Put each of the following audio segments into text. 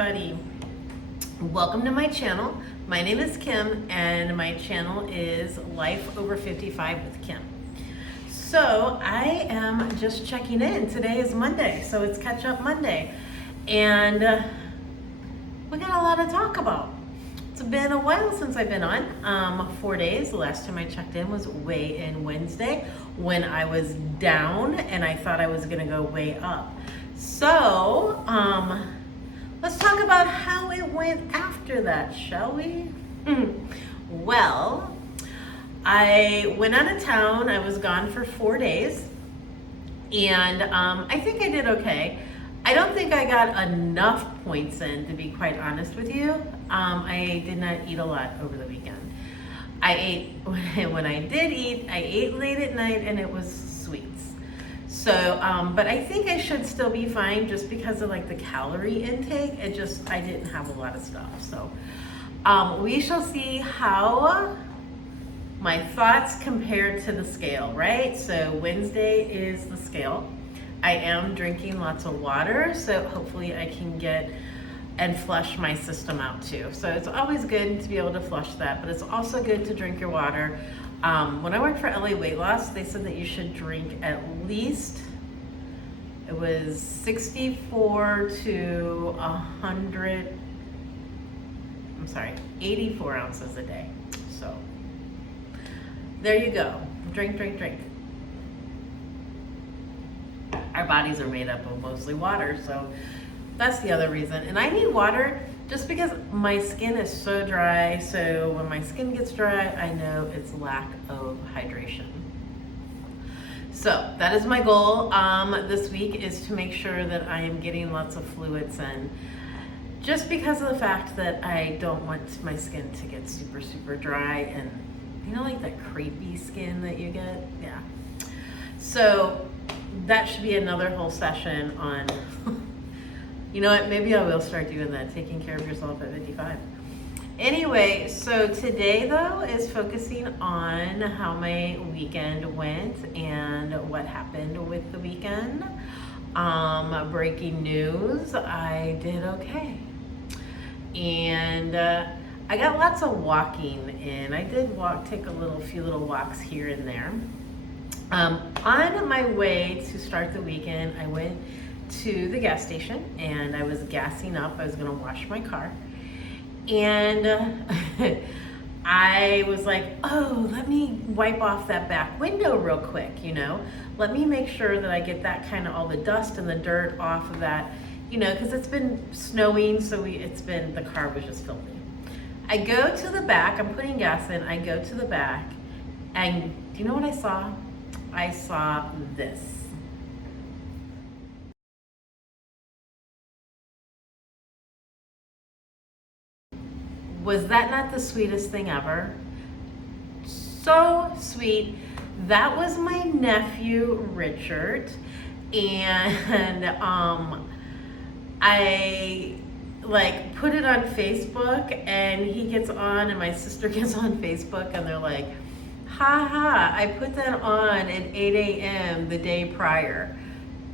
everybody. Welcome to my channel. My name is Kim and my channel is Life Over 55 with Kim. So I am just checking in. Today is Monday, so it's Catch Up Monday. And we got a lot to talk about. It's been a while since I've been on, 4 days. The last time I checked in was weigh-in Wednesday when I was down and I thought I was gonna go way up. So, let's talk about how it went after that, shall we? Well, I went out of town. I was gone for 4 days, and I think I did okay. I don't think I got enough points in, to be quite honest with you. I did not eat a lot over the weekend. I ate, when I did eat, I ate late at night, and it was sweets. So, but I think I should still be fine just because of like the calorie intake. I didn't have a lot of stuff. So, we shall see how my thoughts compared to the scale, right? So Wednesday is the scale. I am drinking lots of water, so hopefully I can get and flush my system out too. So it's always good to be able to flush that, but it's also good to drink your water. When I worked for LA Weight Loss, they said that you should drink at least, it was 64 to 100, 84 ounces a day. So there you go. Drink, drink, drink. Our bodies are made up of mostly water, so that's the other reason. And I need water just because my skin is so dry. So when my skin gets dry, I know it's lack of hydration. So that is my goal this week, is to make sure that I am getting lots of fluids in, just because of the fact that I don't want my skin to get super, super dry and, you know, like that crepey skin that you get? Yeah. So that should be another whole session on, you know what, maybe I will start doing that, taking care of yourself at 55. Anyway, so today though is focusing on how my weekend went and what happened with the weekend. Breaking news, I did okay. And I got lots of walking in. I did take a few little walks here and there. On my way to start the weekend, I went to the gas station and I was gassing up. I was gonna wash my car. And I was like, oh, let me wipe off that back window real quick, you know? Let me make sure that I get that kind of all the dust and the dirt off of that, you know, because it's been snowing, so the car was just filthy. I go to the back, I'm putting gas in, I go to the back, and do you know what I saw? I saw this. Was that not the sweetest thing ever? So sweet. That was my nephew, Richard. And I like put it on Facebook, and he gets on and my sister gets on Facebook, and they're like, ha ha, I put that on at 8 a.m. the day prior.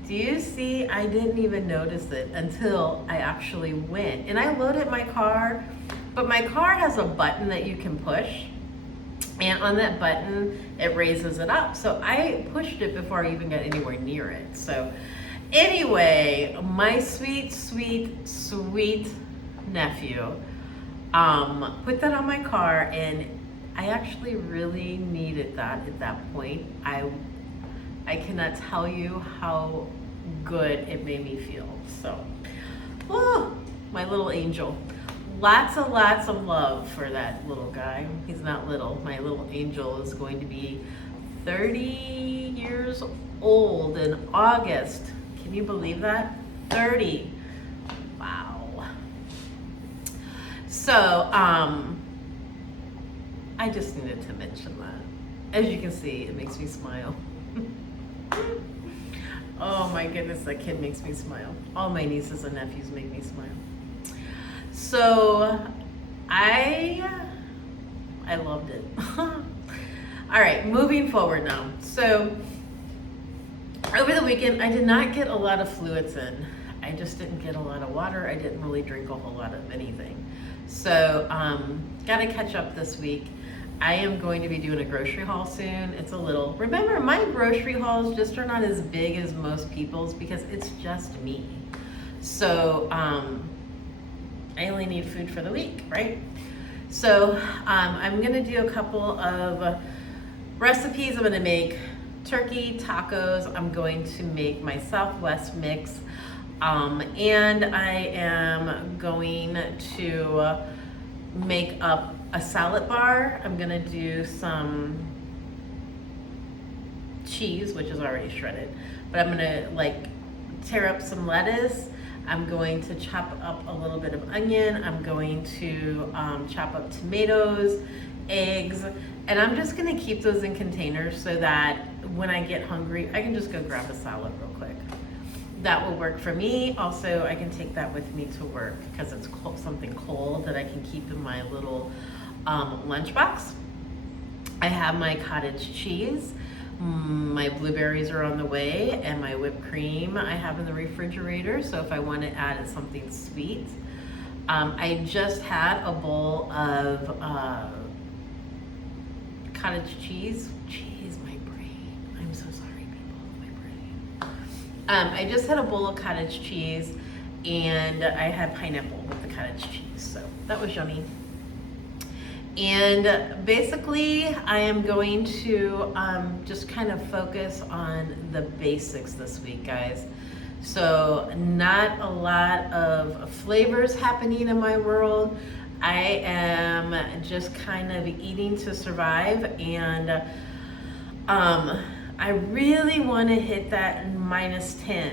Do you see? I didn't even notice it until I actually went. And I loaded my car, but my car has a button that you can push. And on that button, it raises it up. So I pushed it before I even got anywhere near it. So anyway, my sweet, sweet, sweet nephew put that on my car, and I actually really needed that at that point. I cannot tell you how good it made me feel. So, oh, my little angel. Lots of love for that little guy. He's not little. My little angel is going to be 30 years old in August. Can you believe that? 30. Wow. So, I just needed to mention that. As you can see, it makes me smile. Oh my goodness, that kid makes me smile. All my nieces and nephews make me smile. So I loved it. All right, moving forward now. So over the weekend, I did not get a lot of fluids in. I just didn't get a lot of water. I didn't really drink a whole lot of anything. So, gotta catch up this week. I am going to be doing a grocery haul soon. It's a little, remember, my grocery hauls just are not as big as most people's because it's just me. So, I only need food for the week, right? So, I'm gonna do a couple of recipes. I'm gonna make turkey tacos. I'm going to make my Southwest mix. And I am going to make up a salad bar. I'm gonna do some cheese, which is already shredded, but I'm gonna like tear up some lettuce. I'm going to chop up a little bit of onion. I'm going to chop up tomatoes, eggs, and I'm just gonna keep those in containers so that when I get hungry, I can just go grab a salad real quick. That will work for me. Also, I can take that with me to work because it's something cold that I can keep in my little lunchbox. I have my cottage cheese. My blueberries are on the way, and my whipped cream I have in the refrigerator, so if I want to add something sweet. I just had a bowl of cottage cheese. Jeez, my brain. I'm so sorry, people, my brain. I just had a bowl of cottage cheese, and I had pineapple with the cottage cheese, so that was yummy. And basically, I am going to just kind of focus on the basics this week, guys. So not a lot of flavors happening in my world. I am just kind of eating to survive, and I really want to hit that -10.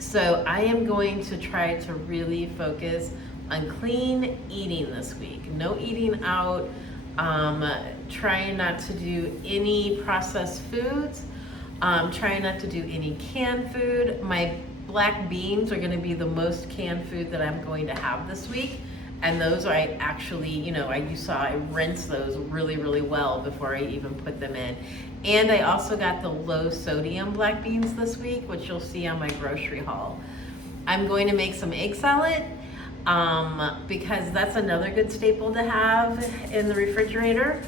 So I am going to try to really focus on clean eating this week. No eating out, trying not to do any processed foods, trying not to do any canned food. My black beans are gonna be the most canned food that I'm going to have this week. And those I actually, you saw I rinsed those really, really well before I even put them in. And I also got the low sodium black beans this week, which you'll see on my grocery haul. I'm going to make some egg salad. Because that's another good staple to have in the refrigerator.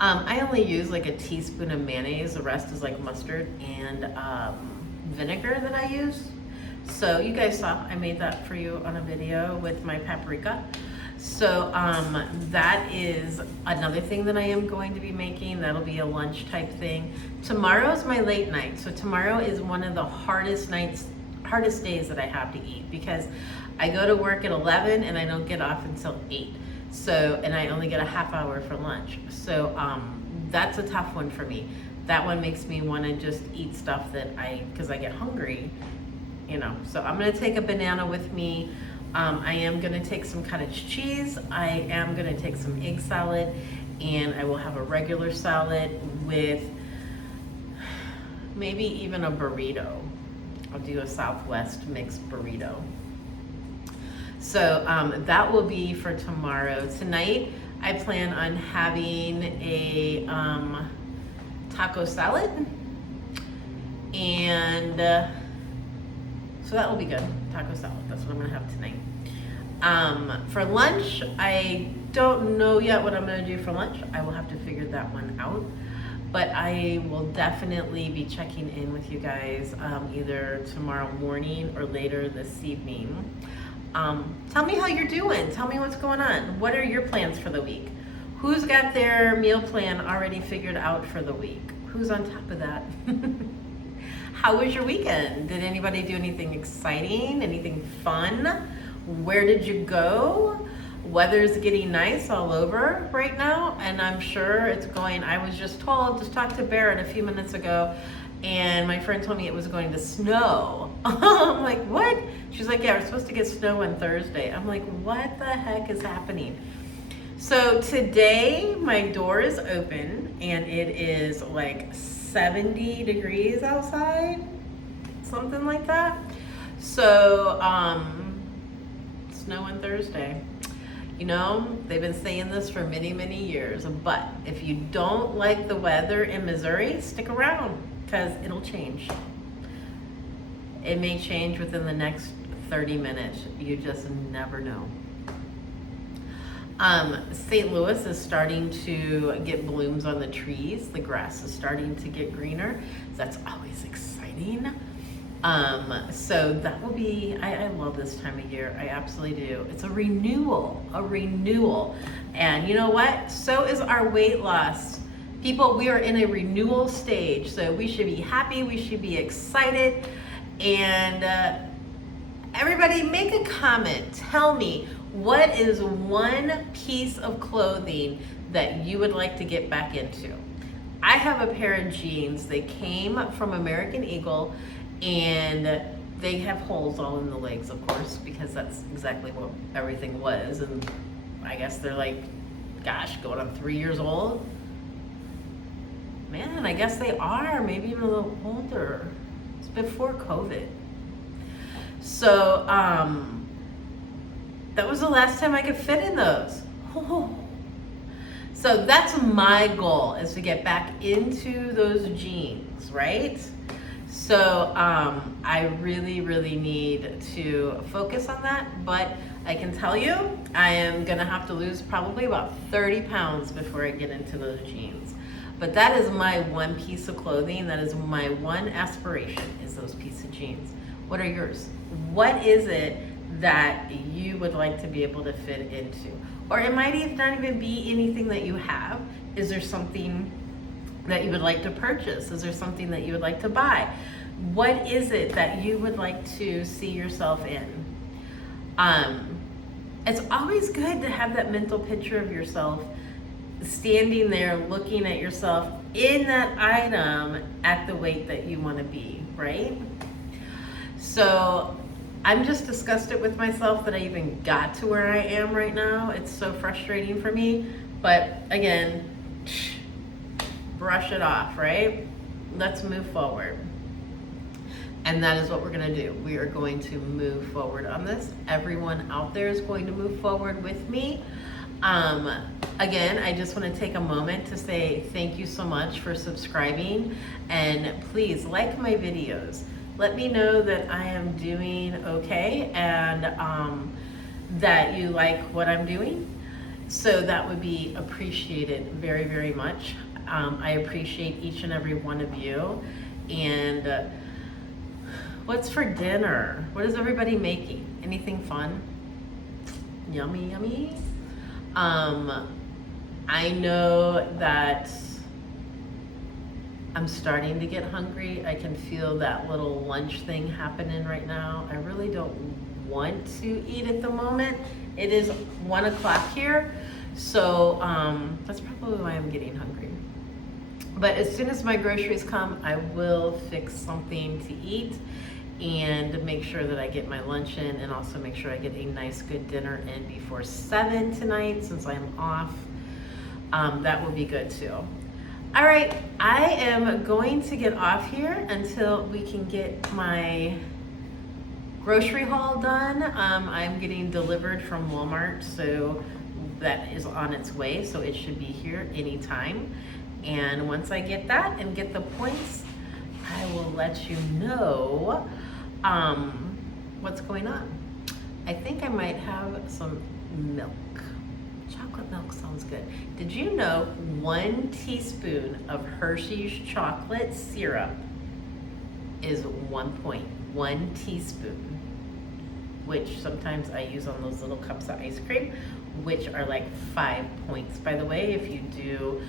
I only use like a teaspoon of mayonnaise. The rest is like mustard and vinegar that I use. So you guys saw I made that for you on a video with my paprika. So that is another thing that I am going to be making. That'll be a lunch type thing. Tomorrow's my late night. So tomorrow is one of the hardest days that I have to eat because I go to work at 11 and I don't get off until 8. So, and I only get a half hour for lunch. So that's a tough one for me. That one makes me want to just eat stuff that because I get hungry, So I'm going to take a banana with me. I am going to take some cottage cheese. I am going to take some egg salad, and I will have a regular salad with maybe even a burrito. I'll do a Southwest mixed burrito. So that will be for tomorrow. Tonight, I plan on having a taco salad. And so that will be good, taco salad. That's what I'm gonna have tonight. For lunch, I don't know yet what I'm gonna do for lunch. I will have to figure that one out. But I will definitely be checking in with you guys either tomorrow morning or later this evening. Tell me how you're doing. Tell me what's going on. What are your plans for the week? Who's got their meal plan already figured out for the week? Who's on top of that? How was your weekend? Did anybody do anything exciting? Anything fun? Where did you go? Weather's getting nice all over right now, and I'm sure it's going. I was just talked to Barrett a few minutes ago, and my friend told me it was going to snow. I'm like, what? She's like, yeah, we're supposed to get snow on Thursday. I'm like, what the heck is happening? So today my door is open and it is like 70 degrees outside, something like that. So snow on Thursday. They've been saying this for many, many years, but if you don't like the weather in Missouri, stick around because it'll change. It may change within the next 30 minutes. You just never know. St. Louis is starting to get blooms on the trees. The grass is starting to get greener. That's always exciting. So that will be, I love this time of year. I absolutely do. It's a renewal. And you know what? So is our weight loss. People, we are in a renewal stage. So we should be happy. We should be excited. And everybody make a comment. Tell me, what is one piece of clothing that you would like to get back into? I have a pair of jeans. They came from American Eagle, and they have holes all in the legs, of course, because that's exactly what everything was. And I guess they're like, gosh, going on 3 years old. Man, I guess they are, maybe even a little older. It's before COVID. So, that was the last time I could fit in those. So that's my goal, is to get back into those jeans, right? So I really need to focus on that, but I can tell you I am gonna have to lose probably about 30 pounds before I get into those jeans. But that is my one piece of clothing. That is my one aspiration, is those pieces of jeans. What are yours? What is it that you would like to be able to fit into? Or it might not even be anything that you have. Is there something that you would like to purchase? Is there something that you would like to buy? What is it that you would like to see yourself in? It's always good to have that mental picture of yourself standing there looking at yourself in that item at the weight that you want to be, right? So I'm just disgusted with myself that I even got to where I am right now. It's so frustrating for me. But again, brush it off, right? Let's move forward. And that is what we're going to do. We are going to move forward on this. Everyone out there is going to move forward with me. Again, I just want to take a moment to say thank you so much for subscribing. And please like my videos. Let me know that I am doing okay, and that you like what I'm doing. So that would be appreciated very much. I appreciate each and every one of you. And what's for dinner? What is everybody making? Anything fun? Yummy. I know that I'm starting to get hungry. I can feel that little lunch thing happening right now. I really don't want to eat at the moment. It is 1 o'clock here, so that's probably why I'm getting hungry. But as soon as my groceries come, I will fix something to eat and make sure that I get my lunch in, and also make sure I get a nice good dinner in before 7 tonight, since I'm off. That will be good too. All right, I am going to get off here until we can get my grocery haul done. I'm getting delivered from Walmart, so that is on its way, so it should be here anytime. And once I get that and get the points, I will let you know what's going on. I think I might have some milk. Chocolate milk sounds good. Did you know 1 teaspoon of Hershey's chocolate syrup is 1 teaspoon, which sometimes I use on those little cups of ice cream, which are like 5 points, by the way, if you do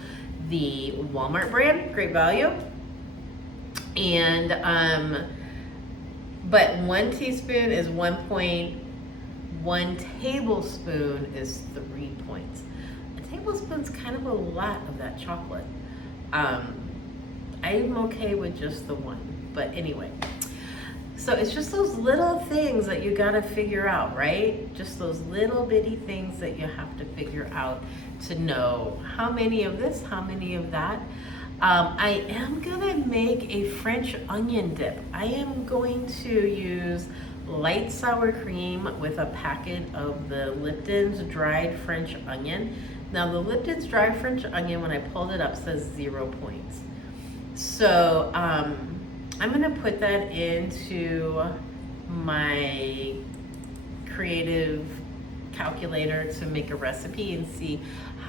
the Walmart brand, great value. And but 1 teaspoon is 1 point. 1 tablespoon is 3 points. A tablespoon's kind of a lot of that chocolate. I'm okay with just the 1, but anyway. So it's just those little things that you gotta figure out, right? Just those little bitty things that you have to figure out to know how many of this, how many of that. I am gonna make a French onion dip. I am going to use light sour cream with a packet of the Lipton's dried French onion. Now the Lipton's dried French onion, when I pulled it up, says 0 points. So I'm gonna put that into my creative calculator to make a recipe and see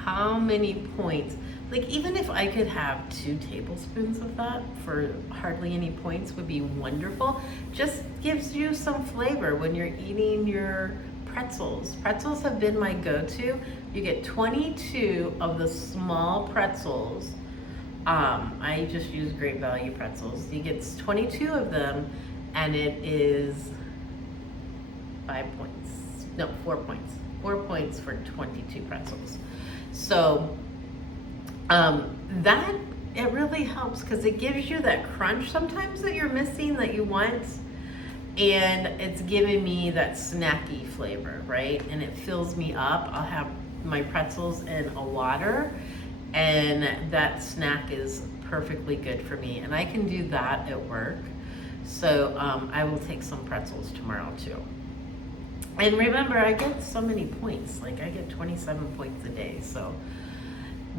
how many points. Like, even if I could have 2 tablespoons of that for hardly any points would be wonderful. Just gives you some flavor when you're eating your pretzels. Pretzels have been my go-to. You get 22 of the small pretzels. I just use Great Value pretzels. You get 22 of them, and it is 5 points. No, 4 points. 4 points for 22 pretzels. So that, it really helps because it gives you that crunch sometimes that you're missing that you want, and it's giving me that snacky flavor, right? And it fills me up. I'll have my pretzels in a water, and that snack is perfectly good for me, and I can do that at work. So I will take some pretzels tomorrow too. And remember, I get so many points. Like, I get 27 points a day. So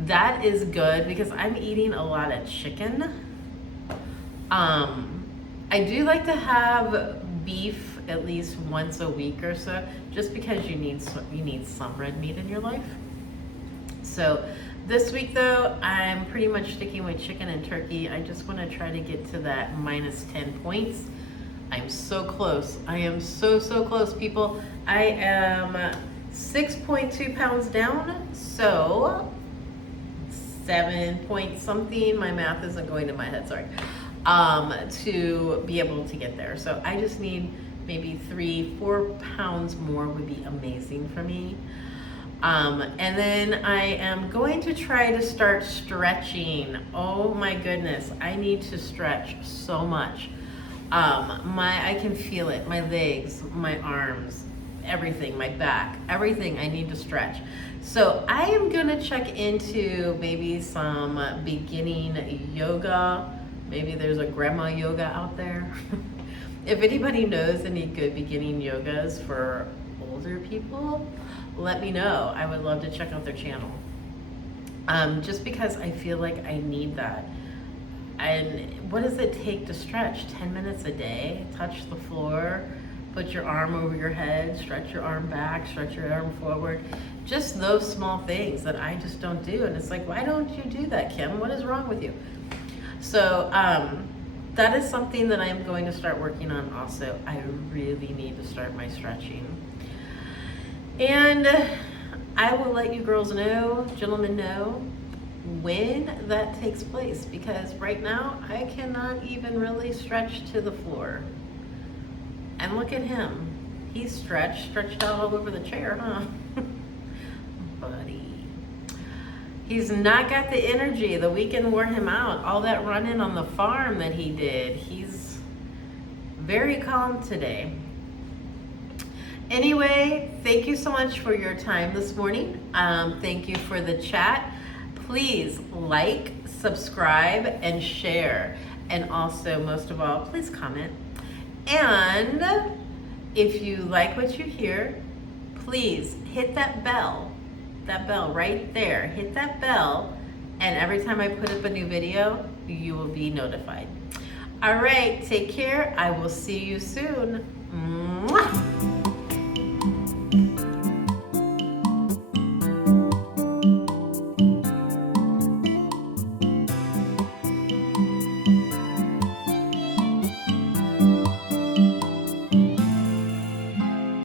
that is good because I'm eating a lot of chicken. I do like to have beef at least once a week or so, just because you need some red meat in your life. So this week though, I'm pretty much sticking with chicken and turkey. I just want to try to get to that minus 10 points. I'm so close. I am so close, people. I am 6.2 pounds down, so 7 point something, my math isn't going to my head, sorry, to be able to get there. So I just need maybe 3-4 pounds more would be amazing for me. And then I am going to try to start stretching. Oh my goodness, I need to stretch so much. I can feel it, my legs, my arms, everything, my back, everything I need to stretch. So I am gonna check into maybe some beginning yoga. Maybe there's a grandma yoga out there. If anybody knows any good beginning yogas for older people, let me know. I would love to check out their channel. Just because I feel like I need that. And what does it take to stretch? 10 minutes a day, touch the floor, put your arm over your head, stretch your arm back, stretch your arm forward. Just those small things that I just don't do. And it's like, why don't you do that, Kim? What is wrong with you? So that is something that I'm going to start working on also. I really need to start my stretching. And I will let you girls know, gentlemen know, when that takes place, because right now I cannot even really stretch to the floor. And look at him. He's stretched out all over the chair, huh? Buddy. He's not got the energy. The weekend wore him out. All that running on the farm that he did. He's very calm today. Anyway, thank you so much for your time this morning. Thank you for the chat. Please like, subscribe, and share. And also, most of all, please comment. And if you like what you hear, please hit that bell right there. Hit that bell, and every time I put up a new video, you will be notified. All right, take care. I will see you soon. Mwah!